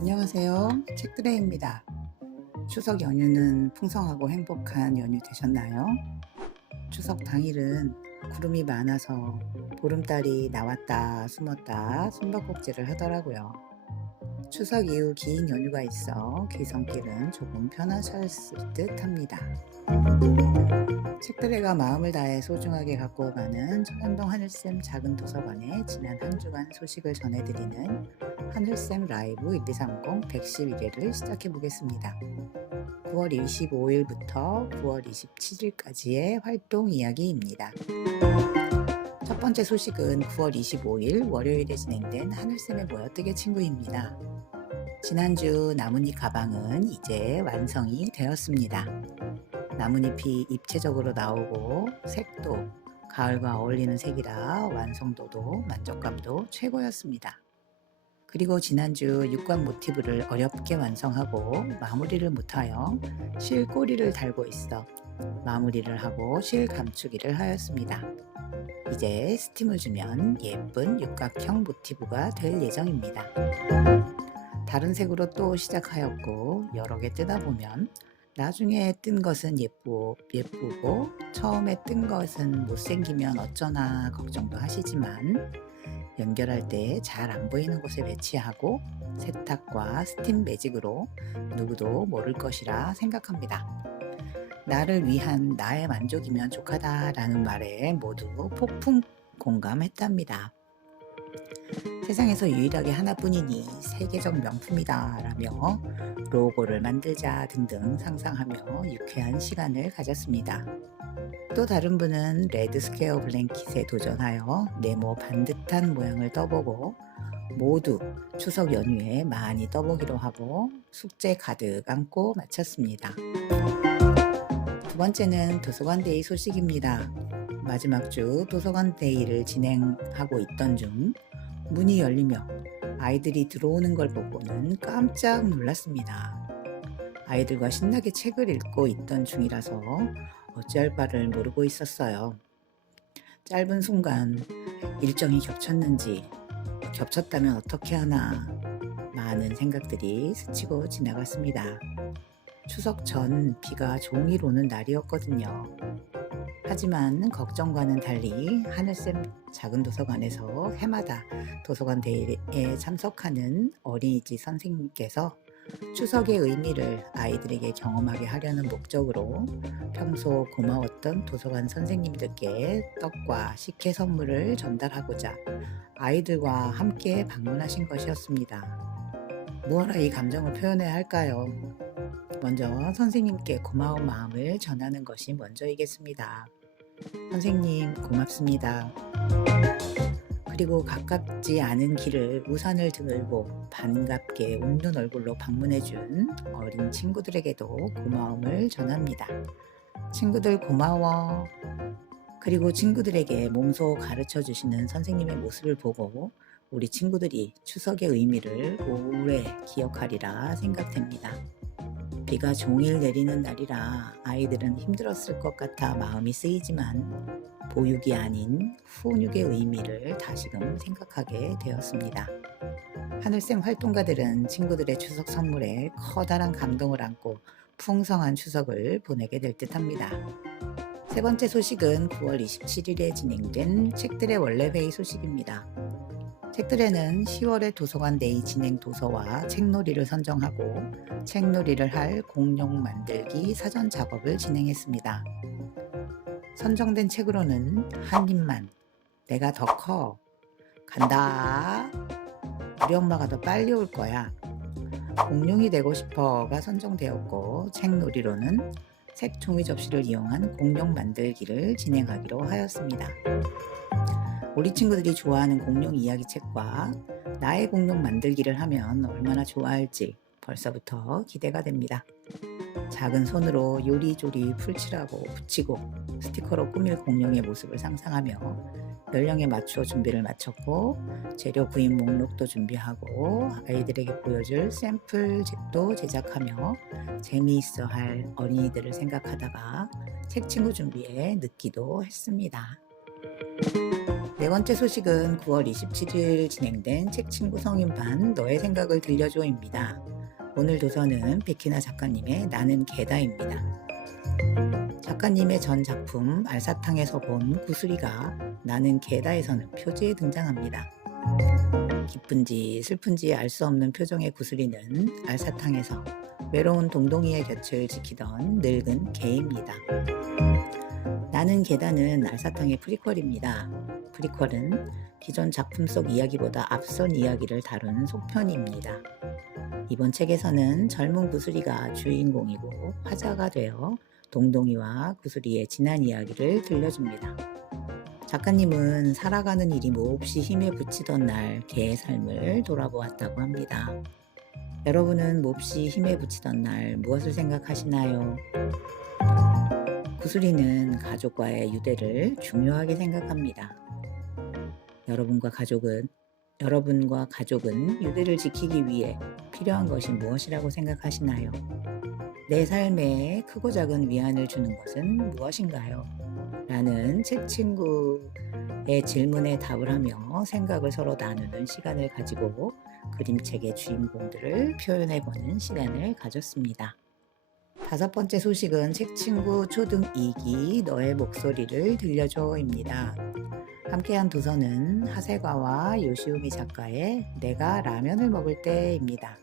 안녕하세요. 책드레입니다. 추석 연휴는 풍성하고 행복한 연휴 되셨나요? 추석 당일은 구름이 많아서 보름달이 나왔다 숨었다 숨바꼭질을 하더라고요. 추석 이후 긴 연휴가 있어 귀성길은 조금 편하셨을 듯 합니다. 책들레가 마음을 다해 소중하게 가꾸어가는 청담동 하늘쌤 작은 도서관의 지난 한 주간 소식을 전해드리는 하늘쌤 라이브 1230 111회를 시작해 보겠습니다. 9월 25일부터 9월 27일까지의 활동 이야기입니다. 첫 번째 소식은 9월 25일 월요일에 진행된 하늘쌤의 모여뜨개 친구입니다. 지난주 나뭇잎 가방은 이제 완성이 되었습니다. 나뭇잎이 입체적으로 나오고 색도 가을과 어울리는 색이라 완성도도 만족감도 최고였습니다. 그리고 지난주 육각 모티브를 어렵게 완성하고 마무리를 못하여 실 꼬리를 달고 있어 마무리를 하고 실 감추기를 하였습니다. 이제 스팀을 주면 예쁜 육각형 모티브가 될 예정입니다. 다른 색으로 또 시작하였고 여러 개 뜨다 보면 나중에 뜬 것은 예쁘고 처음에 뜬 것은 못생기면 어쩌나 걱정도 하시지만 연결할 때 잘 안 보이는 곳에 배치하고 세탁과 스팀 매직으로 누구도 모를 것이라 생각합니다. 나를 위한 나의 만족이면 족하다라는 말에 모두 폭풍 공감했답니다. 세상에서 유일하게 하나뿐이니 세계적 명품이다 라며 로고를 만들자 등등 상상하며 유쾌한 시간을 가졌습니다. 또 다른 분은 레드 스퀘어 블랭킷에 도전하여 네모 반듯한 모양을 떠보고 모두 추석 연휴에 많이 떠보기로 하고 숙제 가득 안고 마쳤습니다. 두 번째는 도서관 데이 소식입니다. 마지막 주 도서관 데이를 진행하고 있던 중 문이 열리며 아이들이 들어오는 걸 보고는 깜짝 놀랐습니다. 아이들과 신나게 책을 읽고 있던 중이라서 어찌할 바를 모르고 있었어요. 짧은 순간 일정이 겹쳤는지 겹쳤다면 어떻게 하나 많은 생각들이 스치고 지나갔습니다. 추석 전 비가 종일 오는 날이었거든요. 하지만 걱정과는 달리 하늘쌤 작은 도서관에서 해마다 도서관 데이에 참석하는 어린이집 선생님께서 추석의 의미를 아이들에게 경험하게 하려는 목적으로 평소 고마웠던 도서관 선생님들께 떡과 식혜 선물을 전달하고자 아이들과 함께 방문하신 것이었습니다. 무엇라 이 감정을 표현해야 할까요? 먼저 선생님께 고마운 마음을 전하는 것이 먼저이겠습니다. 선생님 고맙습니다. 그리고 가깝지 않은 길을 우산을 들고 반갑게 웃는 얼굴로 방문해준 어린 친구들에게도 고마움을 전합니다. 친구들 고마워. 그리고 친구들에게 몸소 가르쳐 주시는 선생님의 모습을 보고 우리 친구들이 추석의 의미를 오래 기억하리라 생각됩니다. 비가 종일 내리는 날이라 아이들은 힘들었을 것 같아 마음이 쓰이지만 보육이 아닌 훈육의 의미를 다시금 생각하게 되었습니다. 하늘쌤 활동가들은 친구들의 추석 선물에 커다란 감동을 안고 풍성한 추석을 보내게 될 듯합니다. 세 번째 소식은 9월 27일에 진행된 책들의 원래회의 소식입니다. 책들에는 10월에 도서관 데이 진행 도서와 책놀이를 선정하고 책놀이를 할 공룡 만들기 사전 작업을 진행했습니다. 선정된 책으로는 한 입만, 내가 더 커, 간다, 우리 엄마가 더 빨리 올 거야, 공룡이 되고 싶어가 선정되었고 책놀이로는 색 종이 접시를 이용한 공룡 만들기를 진행하기로 하였습니다. 우리 친구들이 좋아하는 공룡 이야기 책과 나의 공룡 만들기를 하면 얼마나 좋아할지 벌써부터 기대가 됩니다. 작은 손으로 요리조리 풀칠하고 붙이고 스티커로 꾸밀 공룡의 모습을 상상하며 연령에 맞추어 준비를 마쳤고 재료 구입 목록도 준비하고 아이들에게 보여줄 샘플 책도 제작하며 재미있어 할 어린이들을 생각하다가 책 친구 준비에 늦기도 했습니다. 네 번째 소식은 9월 27일 진행된 책 친구 성인반 너의 생각을 들려줘입니다. 오늘 도서는 백희나 작가님의 나는 게다입니다. 작가님의 전 작품 알사탕에서 본 구슬이가 나는 게다에서는 표지에 등장합니다. 기쁜지 슬픈지 알 수 없는 표정의 구슬이는 알사탕에서 외로운 동동이의 곁을 지키던 늙은 개입니다. 나는 게다는 알사탕의 프리퀄입니다. 프리퀄은 기존 작품 속 이야기보다 앞선 이야기를 다룬 속편입니다. 이번 책에서는 젊은 구슬이가 주인공이고 화자가 되어 동동이와 구슬이의 지난 이야기를 들려줍니다. 작가님은 살아가는 일이 몹시 힘에 부치던 날 개의 삶을 돌아보았다고 합니다. 여러분은 몹시 힘에 부치던 날 무엇을 생각하시나요? 구슬이는 가족과의 유대를 중요하게 생각합니다. 여러분과 가족은 유대를 지키기 위해 필요한 것이 무엇이라고 생각하시나요? 내 삶에 크고 작은 위안을 주는 것은 무엇인가요? 라는 책 친구의 질문에 답을 하며 생각을 서로 나누는 시간을 가지고 그림책의 주인공들을 표현해보는 시간을 가졌습니다. 다섯 번째 소식은 책 친구 초등 2기 너의 목소리를 들려줘입니다. 함께한 도서는 하세가와 요시우미 작가의 내가 라면을 먹을 때입니다.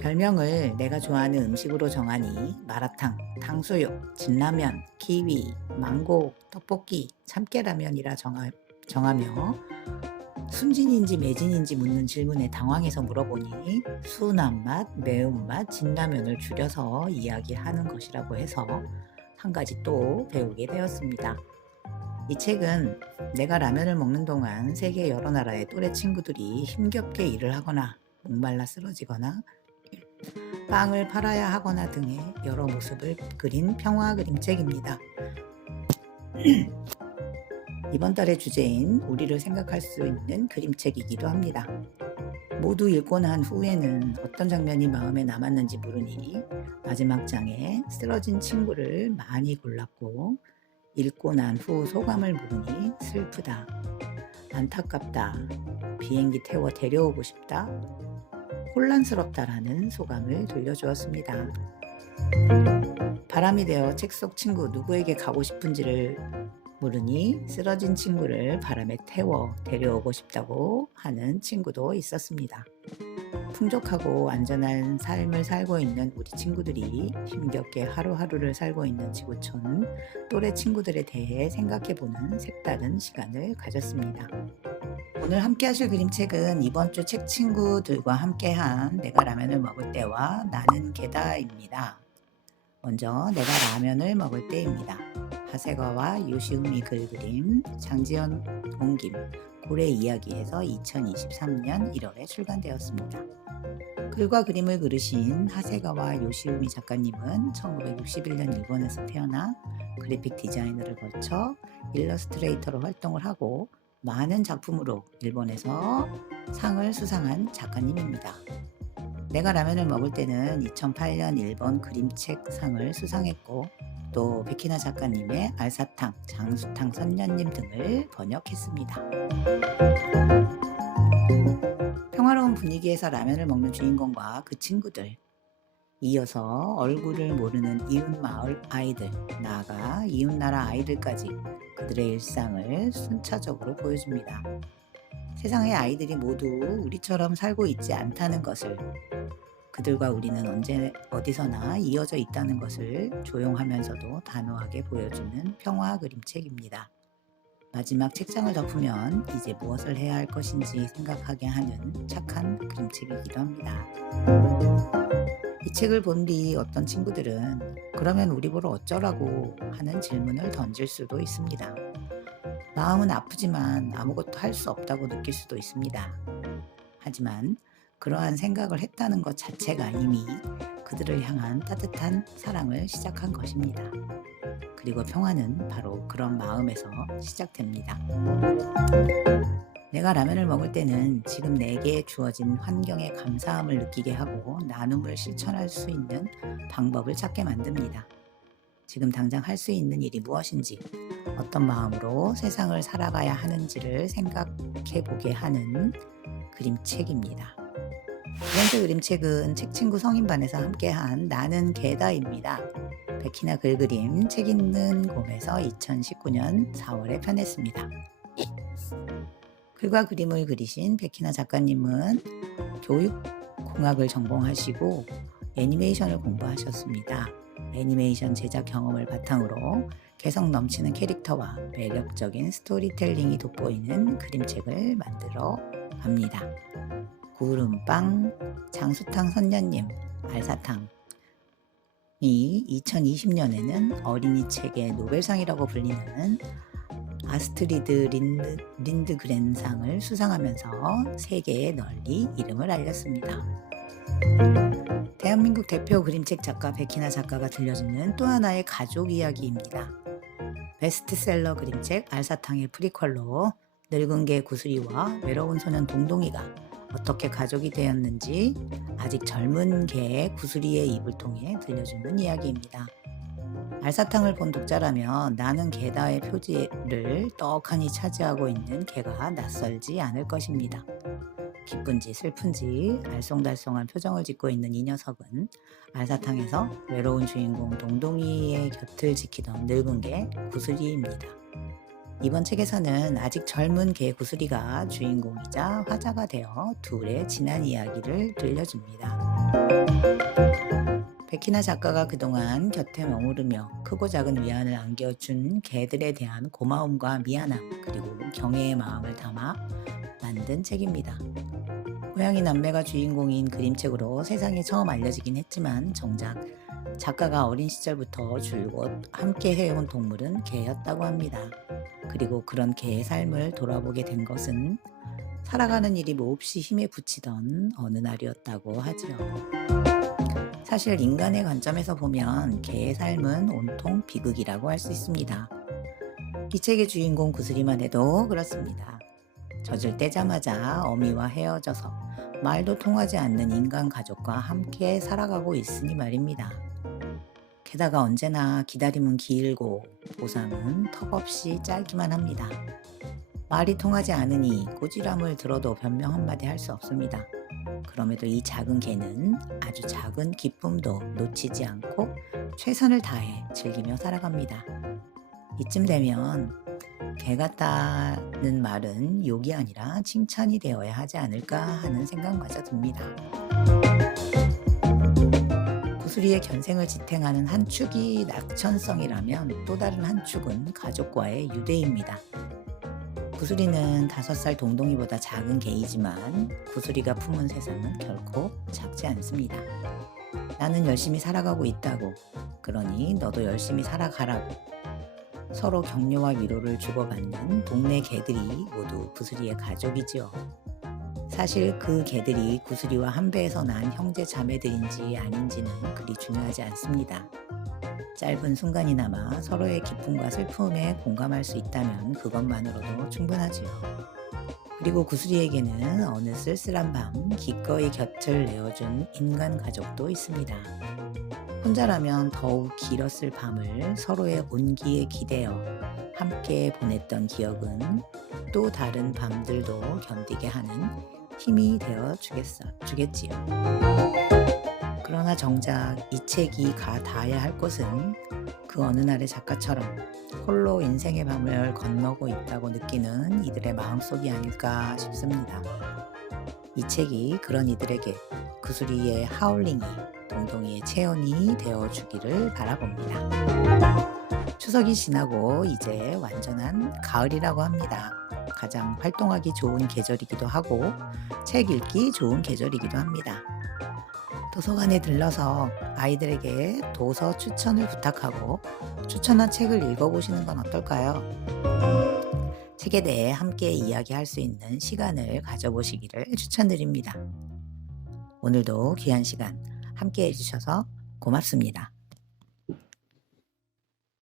별명을 내가 좋아하는 음식으로 정하니 마라탕, 탕수육, 진라면, 키위, 망고, 떡볶이, 참깨라면이라 정하며 순진인지 매진인지 묻는 질문에 당황해서 물어보니 순한 맛, 매운맛, 진라면을 줄여서 이야기하는 것이라고 해서 한 가지 또 배우게 되었습니다. 이 책은 내가 라면을 먹는 동안 세계 여러 나라의 또래 친구들이 힘겹게 일을 하거나 목말라 쓰러지거나 빵을 팔아야 하거나 등의 여러 모습을 그린 평화 그림책입니다. 이번 달의 주제인 우리를 생각할 수 있는 그림책이기도 합니다. 모두 읽고 난 후에는 어떤 장면이 마음에 남았는지 물으니 마지막 장에 쓰러진 친구를 많이 골랐고 읽고 난 후 소감을 물으니 슬프다, 안타깝다, 비행기 태워 데려오고 싶다, 혼란스럽다라는 소감을 들려주었습니다. 바람이 되어 책 속 친구 누구에게 가고 싶은지를 물으니 쓰러진 친구를 바람에 태워 데려오고 싶다고 하는 친구도 있었습니다. 풍족하고 안전한 삶을 살고 있는 우리 친구들이 힘겹게 하루하루를 살고 있는 지구촌 또래 친구들에 대해 생각해보는 색다른 시간을 가졌습니다. 오늘 함께 하실 그림책은 이번 주 책 친구들과 함께한 내가 라면을 먹을 때와 나는 게다입니다. 먼저 내가 라면을 먹을 때입니다. 하세가와 요시우미 글그림, 장지연 옮김, 고래 이야기에서 2023년 1월에 출간되었습니다. 글과 그림을 그리신 하세가와 요시우미 작가님은 1961년 일본에서 태어나 그래픽 디자이너를 거쳐 일러스트레이터로 활동을 하고 많은 작품으로 일본에서 상을 수상한 작가님입니다. 내가 라면을 먹을 때는 2008년 일본 그림책 상을 수상했고 또 백희나 작가님의 알사탕, 장수탕 선녀님 등을 번역했습니다. 평화로운 분위기에서 라면을 먹는 주인공과 그 친구들, 이어서 얼굴을 모르는 이웃마을 아이들, 나아가 이웃나라 아이들까지 그들의 일상을 순차적으로 보여줍니다. 세상의 아이들이 모두 우리처럼 살고 있지 않다는 것을, 그들과 우리는 언제 어디서나 이어져 있다는 것을 조용하면서도 단호하게 보여주는 평화 그림책입니다. 마지막 책장을 덮으면 이제 무엇을 해야 할 것인지 생각하게 하는 착한 그림책이기도 합니다. 이 책을 본 뒤 어떤 친구들은 그러면 우리 보러 어쩌라고 하는 질문을 던질 수도 있습니다. 마음은 아프지만 아무것도 할 수 없다고 느낄 수도 있습니다. 하지만 그러한 생각을 했다는 것 자체가 이미 그들을 향한 따뜻한 사랑을 시작한 것입니다. 그리고 평화는 바로 그런 마음에서 시작됩니다. 내가 라면을 먹을 때는 지금 내게 주어진 환경에 감사함을 느끼게 하고 나눔을 실천할 수 있는 방법을 찾게 만듭니다. 지금 당장 할 수 있는 일이 무엇인지, 어떤 마음으로 세상을 살아가야 하는지를 생각해 보게 하는 그림책입니다. 두 번째 그림책은 책친구 성인반에서 함께한 나는 게다입니다. 백희나 글그림 책 읽는 곰에서 2019년 4월에 편했습니다. 글과 그림을 그리신 백희나 작가님은 교육공학을 전공하시고 애니메이션을 공부하셨습니다. 애니메이션 제작 경험을 바탕으로 개성 넘치는 캐릭터와 매력적인 스토리텔링이 돋보이는 그림책을 만들어 갑니다. 구름빵, 장수탕 선녀님, 알사탕이 2020년에는 어린이 책의 노벨상이라고 불리는 아스트리드 린드그렌상을 수상하면서 세계에 널리 이름을 알렸습니다. 대한민국 대표 그림책 작가 백희나 작가가 들려주는 또 하나의 가족 이야기입니다. 베스트셀러 그림책 알사탕의 프리퀄로 늙은 개 구슬이와 외로운 소년 동동이가 어떻게 가족이 되었는지 아직 젊은 개 구슬이의 입을 통해 들려주는 이야기입니다. 알사탕을 본 독자라면 나는 게다의 표지를 떡하니 차지하고 있는 개가 낯설지 않을 것입니다. 기쁜지 슬픈지 알쏭달쏭한 표정을 짓고 있는 이 녀석은 알사탕에서 외로운 주인공 동동이의 곁을 지키던 늙은 개 구슬이입니다. 이번 책에서는 아직 젊은 개 구슬이가 주인공이자 화자가 되어 둘의 지난 이야기를 들려줍니다. 백희나 작가가 그동안 곁에 머무르며 크고 작은 위안을 안겨준 개들에 대한 고마움과 미안함 그리고 경애의 마음을 담아 만든 책입니다. 고양이 남매가 주인공인 그림책으로 세상에 처음 알려지긴 했지만 정작 작가가 어린 시절부터 줄곧 함께 해온 동물은 개였다고 합니다. 그리고 그런 개의 삶을 돌아보게 된 것은 살아가는 일이 몹시 힘에 부치던 어느 날이었다고 하지요. 사실 인간의 관점에서 보면 개의 삶은 온통 비극이라고 할 수 있습니다. 이 책의 주인공 구슬이만 해도 그렇습니다. 젖을 떼자마자 어미와 헤어져서 말도 통하지 않는 인간 가족과 함께 살아가고 있으니 말입니다. 게다가 언제나 기다림은 길고 보상은 턱없이 짧기만 합니다. 말이 통하지 않으니 꼬지람을 들어도 변명 한마디 할 수 없습니다. 그럼에도 이 작은 개는 아주 작은 기쁨도 놓치지 않고 최선을 다해 즐기며 살아갑니다. 이쯤 되면 개 같다는 말은 욕이 아니라 칭찬이 되어야 하지 않을까 하는 생각마저 듭니다. 구슬이의 견생을 지탱하는 한 축이 낙천성이라면 또 다른 한 축은 가족과의 유대입니다. 구슬이는 5살 동동이보다 작은 개이지만 구슬이가 품은 세상은 결코 작지 않습니다. 나는 열심히 살아가고 있다고, 그러니 너도 열심히 살아가라고 서로 격려와 위로를 주고받는 동네 개들이 모두 구슬이의 가족이지요. 사실 그 개들이 구슬이와 한 배에서 난 형제 자매들인지 아닌지는 그리 중요하지 않습니다. 짧은 순간이나마 서로의 기쁨과 슬픔에 공감할 수 있다면 그것만으로도 충분하지요. 그리고 구슬이에게는 어느 쓸쓸한 밤 기꺼이 곁을 내어준 인간 가족도 있습니다. 혼자라면 더욱 길었을 밤을 서로의 온기에 기대어 함께 보냈던 기억은 또 다른 밤들도 견디게 하는 힘이 되어 주겠지요. 그러나 정작 이 책이 가 닿아야 할 곳은 그 어느 날의 작가처럼 홀로 인생의 밤을 건너고 있다고 느끼는 이들의 마음속이 아닐까 싶습니다. 이 책이 그런 이들에게 구슬이의 하울링이 동동이의 체온이 되어주기를 바라봅니다. 추석이 지나고 이제 완전한 가을이라고 합니다. 가장 활동하기 좋은 계절이기도 하고 책 읽기 좋은 계절이기도 합니다. 도서관에 들러서 아이들에게 도서 추천을 부탁하고 추천한 책을 읽어보시는 건 어떨까요? 책에 대해 함께 이야기할 수 있는 시간을 가져보시기를 추천드립니다. 오늘도 귀한 시간 함께 해주셔서 고맙습니다.